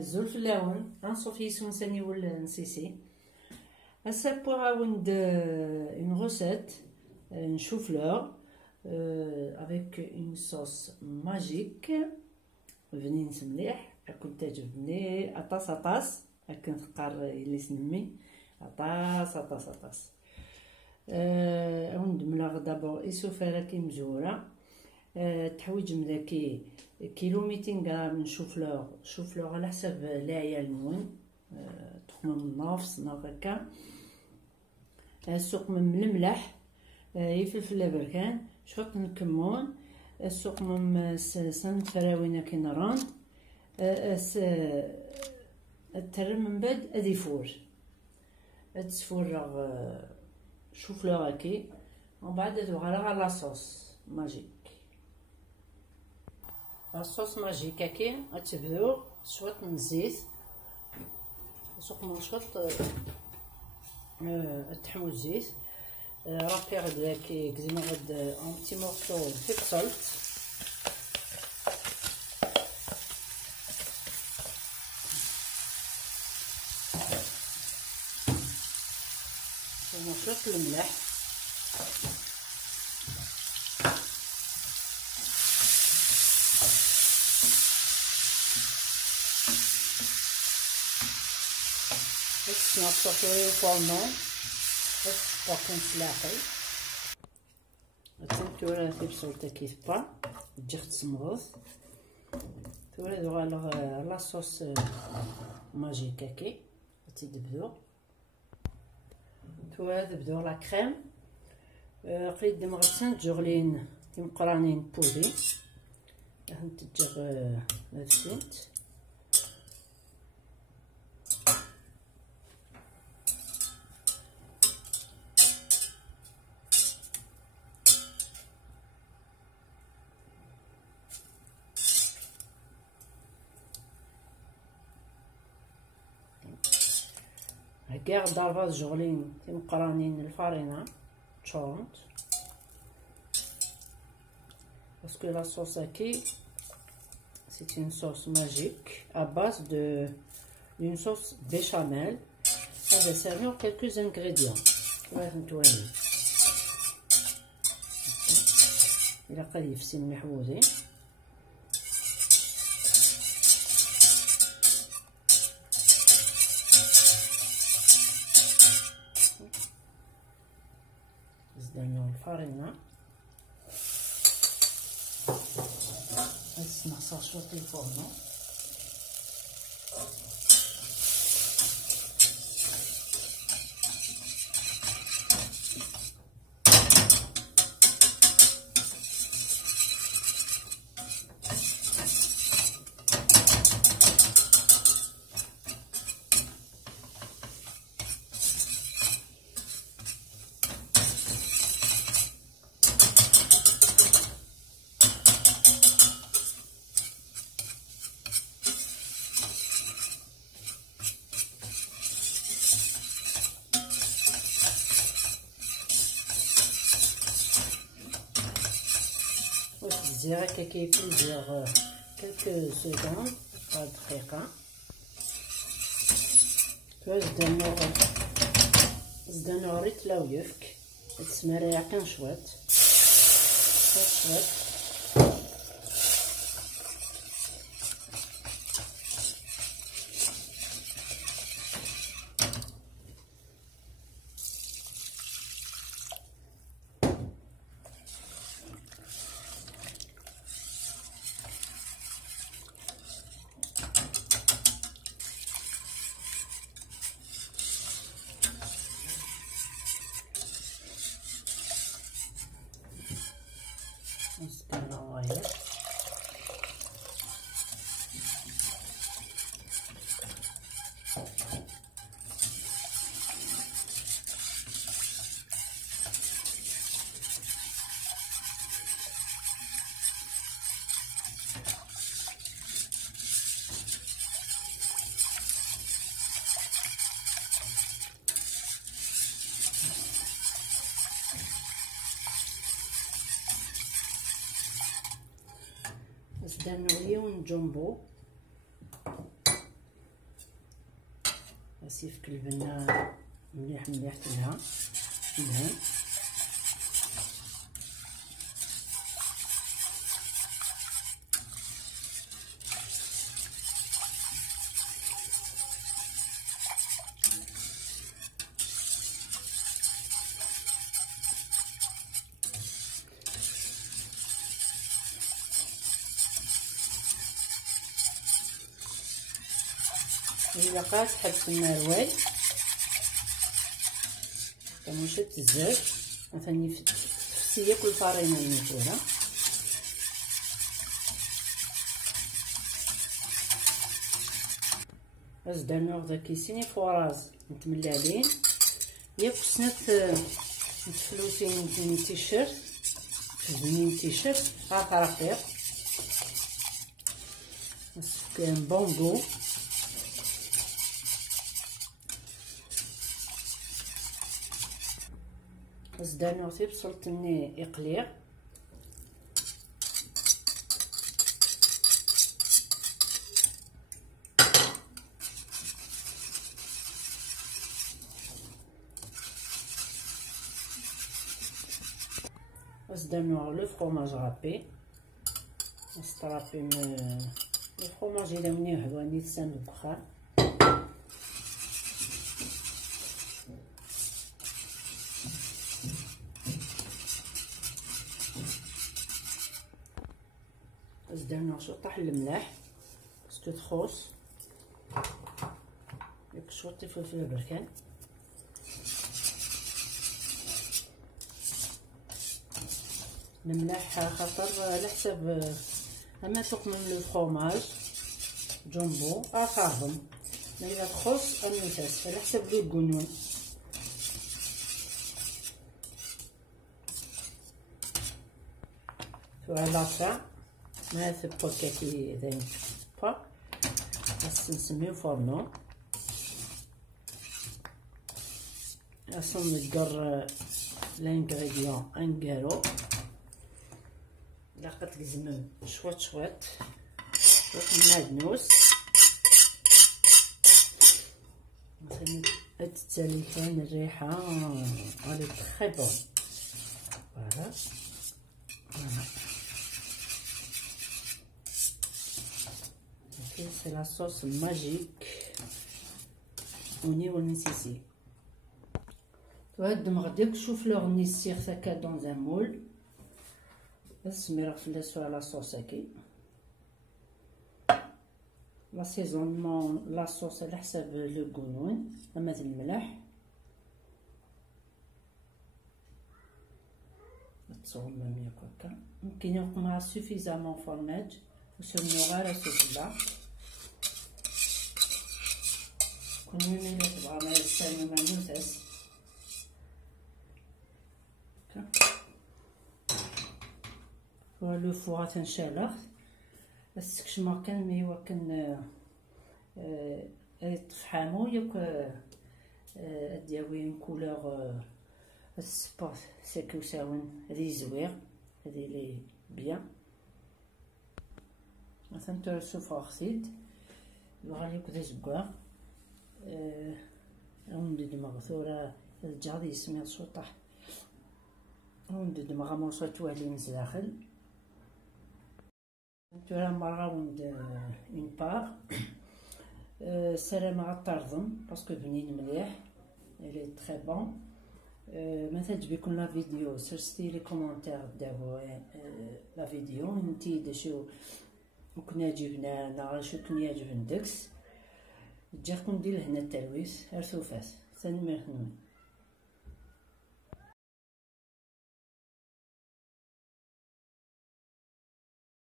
Zulflaouen, Sauf Sonsani ou Nsisi. Ça pour une recette, un chou-fleur avec une sauce magique. Venez نسمليح كنت تعجبني أطاس أطاس هكا نفقر اللي سنمي أطاس وندملها دابور إسوفارا كي مزورة تحويج مذاكي كيلو 200 غرام من شوفلور على حسب العيال نون تخمم نص هكا السوق من الملح يفلفل بركان شوط من الكمون السوق من سنت فراوينا كي نران الترم من بعد ادي فور تسفور شوفلور هكي ومن بعد تغرق لا صوص ماجيك الصوص ماجيك هكي غتبداو شوط من الزيت سوق من شوط تحمو الزيت رابيغ داكي كزيما غد ان بتي مورسو في السلط ونشط الملح نصفيه فورنون باكون سلاحي تنتورا في بصلته كيف با تجي تسمغوث تورا دوغالغ لاصوص ماجيك هكي تيدبدو تورا تبدو لا كريم قريد دمغتسن تجغلين تمقرانين بودي راهم تجغ نفسنت كاع ضربات جغلين تمقرانين الفارينة تشونت باسكو لا صوص هاكي سي une sauce magique à base d'une sauce béchamel. Ça va servir quelques ingrédients. واحد نتوالي الى قد يفسي المحوذي زدنا الفارينة نصا شوط الفورنو direct كي plusieurs quelques secondes بعد دقيقة زدنا غريت لا ويفك تسمريع كان شويت نسكن الغاية زدنا مليون جمبو غنسيف كلبنا مليح مليح تنها تنها. إلا بقات تحبس المروال كنمشي بزاف مثلا تفسي كل فرينه المفوره. باش درنا غدا كيسيني فوراز متملالين ياك خصنا نتفلوسين تيشيرت تزنين تيشيرت عارف رقيق نصف بونغو. درنا غير بصلت مني يقليع درنا لو فرomاج رابي نسترابي لو فرomاج الى منيح هواني تسان البخار. درنا شطح الملح باسكو تخوص ياك شوطي فلفل البركان. الملح خاطر على حساب اما تقمن لو فرomاج جامبو افاهم الا تخوص النفاس على حساب لو غنون. فوالا صا ما ثبوكاتي ذا با بس نسميو فورنو اصلا نقر لانغريديون انكارو لاقت الزمن شوات شوات معدنوس مثلا التالي كان الريحه على تري بون. فوالا c'est la sauce magique au niveau nécessaire. وهاد المغرب شوف لو نيسير هكا دون ان مول بس مرفلسو على صوص هكي لاسيزونمون لا صوص على حساب لو غنون اما الملح تصور مية هكا ممكن يكون معها سوفيزامون فرماج وسمنو غير سوفلا كل مية تبغى ما يستعمل مع نوتاس لو فوغ تنشالخ السكشما كان مي هو كان تفحامو ياك دياوين كولور السباط ساكو ساون هذي زوير هذي لي بيان مثلا ترسو فاغسيد يغاليك ذا زكوار وندد مغثورة الجاضي يسمي سوطح وندد مغامو صوتو علي مزداخل تورا مراوند اون بار سلامة غطرزم باسكو بنين مليح الي تري بون. ما تعجبكم لا فيديو سرستي لي كومونتير دابا لا فيديو نتي دشو وكن يعجبنا انا شو كن يعجب ندكس تجيكم دير هنا التلويث ارثوفات ثاني ما يخدمون.